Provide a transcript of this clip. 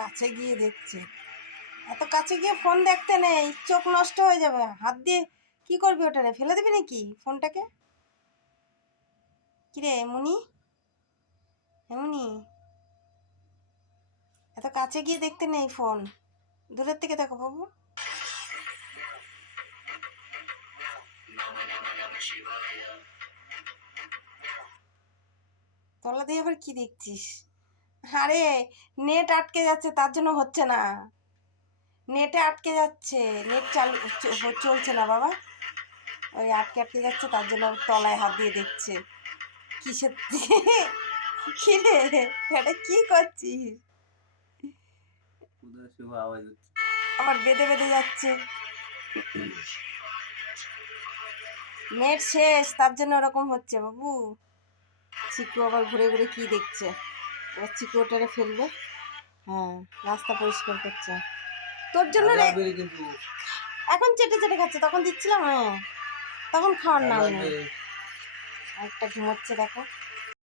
কাছে গিয়ে দেখছে। এত কাছে গিয়ে ফোন দেখতে নেই, চোখ নষ্ট হয়ে যাবে। হাত দিয়ে কি করবি ওটারে, ফেলে দিবি নাকি ফোনটাকে? কিরে মুনি, এমনি এত কাছে গিয়ে দেখতে নেই ফোন, দূরের থেকে দেখো বাবু। তলা দিয়ে আবার কি দেখছিস? আরে নেট আটকে যাচ্ছে, তার জন্য হচ্ছে না। নেটে আটকে যাচ্ছে, নেট চালু চলছে না বাবা, ওই আটকে আটকে যাচ্ছে, তার জন্য তলায় হাত দিয়ে দেখছে। কিসের কি রে, এটা কি করছিস? আবার বেঁধে বেঁধে যাচ্ছে, নেট শেষ, তার জন্য ওরকম হচ্ছে বাবু। চিকু আবার ঘুরে ঘুরে কি দেখছে, এবার চিকু ওটারে ফেলবে। হ্যাঁ, রাস্তা পরিষ্কার করছে তোর জন্য রে। এখন চেটে চেটে খাচ্ছে, তখন দিচ্ছিলাম, হ্যাঁ তখন খাওয়ার নাম নেই। একটা ঘুমোচ্ছে দেখো।